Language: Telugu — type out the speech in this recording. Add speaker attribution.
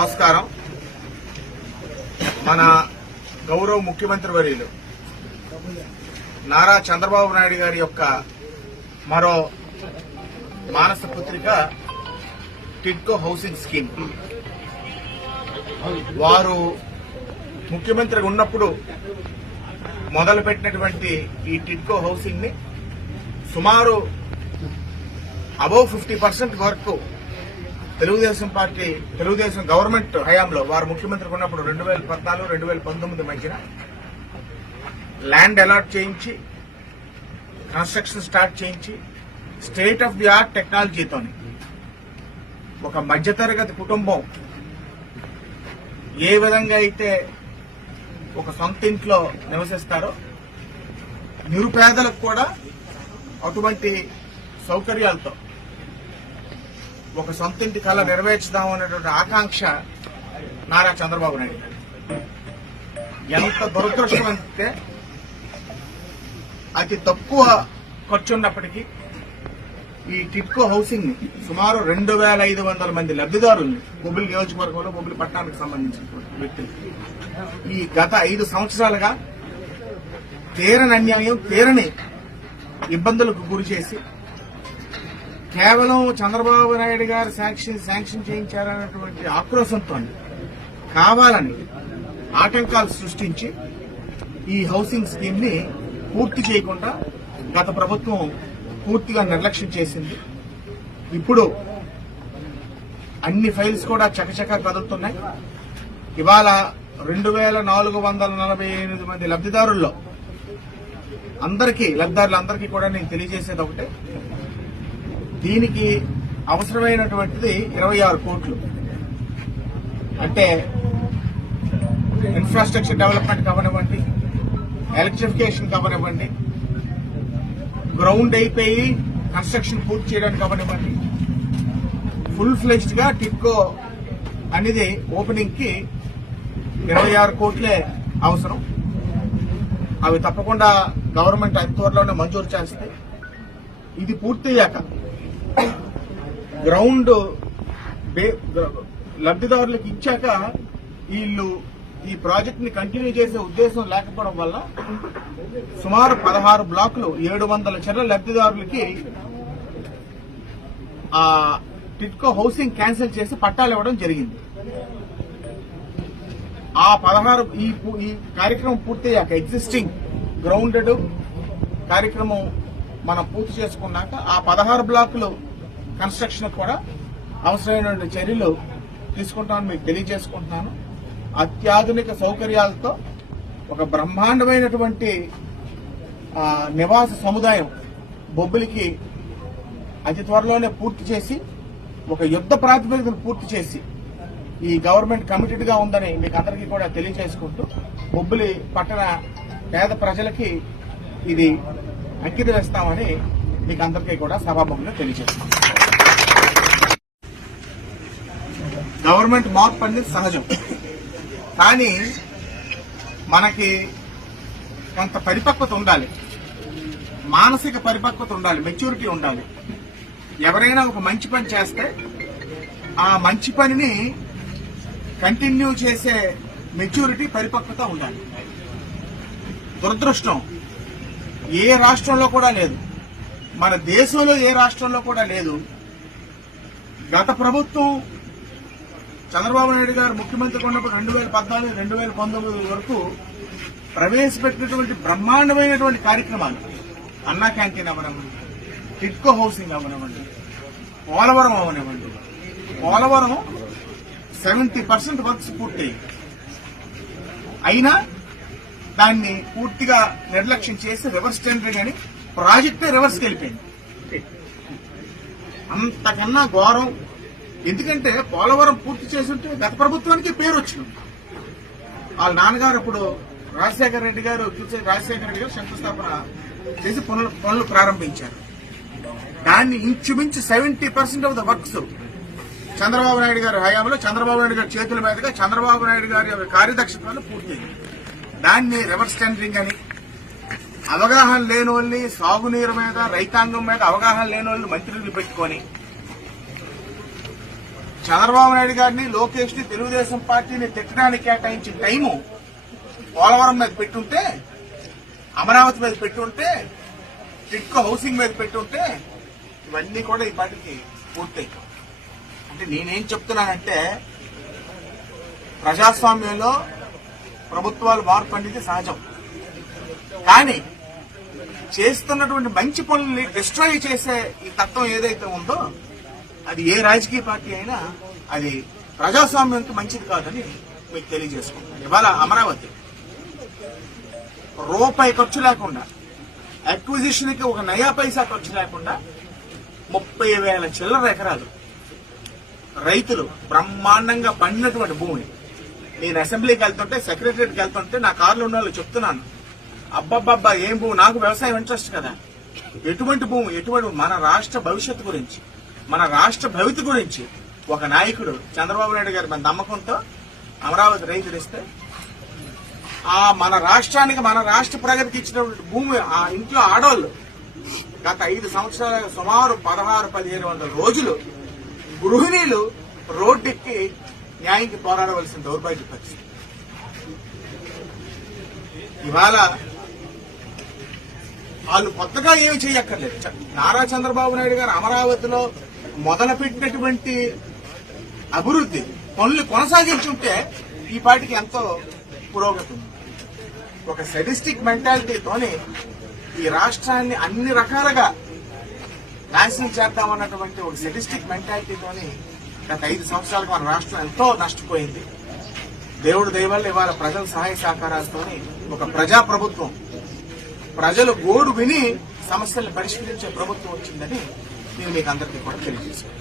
Speaker 1: నమస్కారం. మన గౌరవ ముఖ్యమంత్రి వర్యులు నారా చంద్రబాబు నాయుడు గారి యొక్క మరో మానస పుత్రిక టిడ్కో హౌసింగ్ స్కీమ్. వారు ముఖ్యమంత్రి ఉన్నప్పుడు మొదలుపెట్టినటువంటి ఈ టిడ్కో హౌసింగ్ని సుమారు అబౌవ్ ఫిఫ్టీ పర్సెంట్ వరకు తెలుగుదేశం పార్టీ తెలుగుదేశం గవర్నమెంట్ హయాంలో వారు ముఖ్యమంత్రి ఉన్నప్పుడు రెండు వేల పద్నాలుగు రెండు వేల పంతొమ్మిది మధ్యన ల్యాండ్ అలాట్ చేయించి కన్స్ట్రక్షన్ స్టార్ట్ చేయించి స్టేట్ ఆఫ్ ది ఆర్ట్ టెక్నాలజీతోని ఒక మధ్యతరగతి కుటుంబం ఏ విధంగా అయితే ఒక సొంత ఇంట్లో నివసిస్తారో నిరుపేదలకు కూడా అటువంటి సౌకర్యాలతో ఒక సొంత ఇంటి కళ నెరవేర్చుదాం అనేటువంటి ఆకాంక్ష నారా చంద్రబాబు నాయుడు ఎంత దురదృష్టం అంటే అతి తక్కువ ఖర్చు ఉన్నప్పటికీ ఈ టిట్కో హౌసింగ్ని సుమారు రెండు వేల ఐదు వందల మంది లబ్ధిదారుల్ని బొబ్బిలి నియోజకవర్గంలో బొబ్బిలి పట్టణానికి సంబంధించిన వ్యక్తులు ఈ గత ఐదు సంవత్సరాలుగా తీరని అన్యాయం తీరని ఇబ్బందులకు గురి చేసి కేవలం చంద్రబాబు నాయుడు గారు శాంక్షన్ శాంక్షన్ చేయించారన్నటువంటి ఆక్రోశంతో కావాలని ఆటంకాలు సృష్టించి ఈ హౌసింగ్ స్కీమ్ని పూర్తి చేయకుండా గత ప్రభుత్వం పూర్తిగా నిర్లక్ష్యం చేసింది. ఇప్పుడు అన్ని ఫైల్స్ కూడా చకచకా కదులుతున్నాయి. ఇవాళ రెండు వేల నాలుగు వందల నలభై ఎనిమిది మంది లబ్ధిదారుల్లో అందరికీ లబ్దిదారులందరికీ కూడా నేను తెలియజేసేది ఒకటే. దీనికి అవసరమైనటువంటిది ఇరవై ఆరు కోట్లు. అంటే ఇన్ఫ్రాస్ట్రక్చర్ డెవలప్మెంట్ కవనివ్వండి ఎలక్ట్రిఫికేషన్ కవనివ్వండి గ్రౌండ్ అయిపోయి కన్స్ట్రక్షన్ పూర్తి చేయడానికి కావనివ్వండి. ఫుల్ ఫ్లెజ్డ్గా టిప్కో అనేది ఓపెనింగ్కి ఇరవై ఆరు కోట్లే అవసరం. అవి తప్పకుండా గవర్నమెంట్ అతి త్వరలోనే మంజూరు చేస్తే ఇది పూర్తయ్యాక గ్రౌండ్ లబ్ధిదారులకు ఇచ్చాక వీళ్ళు ఈ ప్రాజెక్ట్ని కంటిన్యూ చేసే ఉద్దేశం లేకపోవడం వల్ల సుమారు పదహారు బ్లాకులు ఏడు వందల చెర్ల లబ్ధిదారులకి ఆ టిట్కో హౌసింగ్ క్యాన్సిల్ చేసి పట్టాలు ఇవ్వడం జరిగింది. ఆ పదహారు ఈ ఈ కార్యక్రమం పూర్తయ్యాక ఎగ్జిస్టింగ్ గ్రౌండెడ్ కార్యక్రమం మనం పూర్తి చేసుకున్నాక ఆ పదహారు బ్లాకులు కన్స్ట్రక్షన్ కూడా అవసరమైన చర్యలు తీసుకుంటామని మీకు తెలియజేసుకుంటున్నాను. అత్యాధునిక సౌకర్యాలతో ఒక బ్రహ్మాండమైనటువంటి నివాస సముదాయం బొబ్బిలికి అతి త్వరలోనే పూర్తి చేసి ఒక యుద్ధ ప్రాతిపదికను పూర్తి చేసి ఈ గవర్నమెంట్ కమిటెడ్గా ఉందని మీకు అందరికీ కూడా తెలియజేసుకుంటూ బొబ్బిలి పట్టణ పేద ప్రజలకి ఇది అంకితం వేస్తామని మీకు అందరికీ కూడా సభాముఖంగా తెలియజేస్తాం గవర్నమెంట్ మార్పు అనేది సహజం. కానీ మనకి కొంత పరిపక్వత ఉండాలి. మానసిక పరిపక్వత ఉండాలి. మెచ్యూరిటీ ఉండాలి. ఎవరైనా ఒక మంచి పని చేస్తే ఆ మంచి పనిని కంటిన్యూ చేసే మెచ్యూరిటీ పరిపక్వత ఉండాలి. దురదృష్టం. ఏ రాష్ట్రంలో కూడా లేదు. మన దేశంలో ఏ రాష్ట్రంలో కూడా లేదు. గత ప్రభుత్వం చంద్రబాబు నాయుడు గారు ముఖ్యమంత్రి ఉన్నప్పుడు రెండు వేల పద్నాలుగు రెండు వేల పంతొమ్మిది వరకు ప్రవేశపెట్టినటువంటి బ్రహ్మాండమైనటువంటి కార్యక్రమాలు. అన్నా క్యాంటీన్ అవ్వనివ్వండి టిట్కో హౌసింగ్ అవ్వనివ్వండి పోలవరం అవనివ్వండి పోలవరం సెవెంటీ పర్సెంట్ వర్క్స్ పూర్తయ్యాయి. అయినా దాన్ని పూర్తిగా నిర్లక్ష్యం చేసి రివర్స్ టెండరింగ్ అని ప్రాజెక్టే రివర్స్కి వెళ్ళిపోయింది. అంతకన్నా ఘోరం ఎందుకంటే పోలవరం పూర్తి చేస్తుంటే గత ప్రభుత్వానికి పేరు వచ్చింది. వాళ్ళ నాన్నగారు ఇప్పుడు రాజశేఖర రెడ్డి గారు చూసే రాజశేఖర రెడ్డి గారు శంకుస్థాపన చేసి పనులు పనులు ప్రారంభించారు. దాన్ని ఇంచుమించు seventy percent of the works Chandrababu Naidu గారి హయాంలో చంద్రబాబు నాయుడు గారి చేతుల మీదుగా చంద్రబాబు నాయుడు గారి యొక్క కార్యదక్షతలో పూర్తయింది దాన్ని రివర్స్ టెండరింగ్ అని. అవగాహన లేని వాళ్ళని సాగునీరు మీద రైతాంగం మీద అవగాహన లేని వాళ్ళు మంత్రులు పెట్టుకొని చంద్రబాబు నాయుడు గారిని లోకేష్ని తెలుగుదేశం పార్టీని తిట్టడానికి కేటాయించిన టైము పోలవరం మీద పెట్టుంటే అమరావతి మీద పెట్టుంటే టిట్కో హౌసింగ్ మీద పెట్టుంటే ఇవన్నీ కూడా ఈ పార్టీకి పూర్తయి అంటే నేనేం చెప్తున్నానంటే ప్రజాస్వామ్యంలో ప్రభుత్వాలు మార్పు అనేది సహజం. కానీ చేస్తున్నటువంటి మంచి పనుల్ని డిస్ట్రాయ్ చేసే ఈ తత్వం ఏదైతే ఉందో అది ఏ రాజకీయ పార్టీ అయినా అది ప్రజాస్వామ్యానికి మంచిది కాదని మీకు తెలియజేసుకుంటాను ఇవాళ అమరావతి రూపాయి ఖర్చు లేకుండా అక్విజిషన్కి ఒక నయా పైసా ఖర్చు లేకుండా ముప్పై వేల చిల్లర ఎకరాలు రైతులు బ్రహ్మాండంగా పండినటువంటి భూమిని నేను అసెంబ్లీకి వెళ్తుంటే సెక్రటరీకి వెళ్తుంటే నా కార్లు ఉన్న వాళ్ళు చెప్తున్నాను. అబ్బబ్బబ్బా ఏం భూమి? నాకు వ్యవసాయం ఇంట్రెస్ట్ కదా. ఎటువంటి భూమి? ఎటువంటి మన రాష్ట్ర భవిష్యత్తు గురించి. మన రాష్ట్ర భవిత గురించి. ఒక నాయకుడు చంద్రబాబు నాయుడు గారి మన నమ్మకంతో అమరావతి రైతులు ఇస్తే ఆ మన రాష్ట్రానికి మన రాష్ట్ర ప్రగతికి ఇచ్చినటువంటి భూమి ఆ ఇంట్లో ఆడవాళ్ళు గత ఐదు సంవత్సరాల సుమారు పదహారు పదిహేను వందల రోజులు గృహిణీలు రోడ్డెక్కి న్యాయంకి పోరాడవలసిన దౌర్భాగ్య పరిస్థితి. ఇవాళ వాళ్ళు కొత్తగా ఏమి చేయక్కర్లేదు. నారా చంద్రబాబు నాయుడు గారు అమరావతిలో మొదలుపెట్టినటువంటి అభివృద్ధి పనులు కొనసాగించుంటే ఈ పాటికి ఎంతో పురోగతి ఉంది. ఒక సెడిస్టిక్ మెంటాలిటీతోని ఈ రాష్ట్రాన్ని అన్ని రకాలుగా నాశనం చేద్దామన్నటువంటి ఒక సెడిస్టిక్ మెంటాలిటీతోని గత ఐదు సంవత్సరాలకు మన రాష్ట్రం ఎంతో నష్టపోయింది. దేవుడు దయవల్ల ఇవాళ ప్రజల సహాయ సహకారాలతో ఒక ప్రజా ప్రభుత్వం ప్రజలు గోడు విని సమస్యలను పరిష్కరించే ప్రభుత్వం వచ్చిందని నేను మీకు అందరికీ కూడా తెలియజేశాను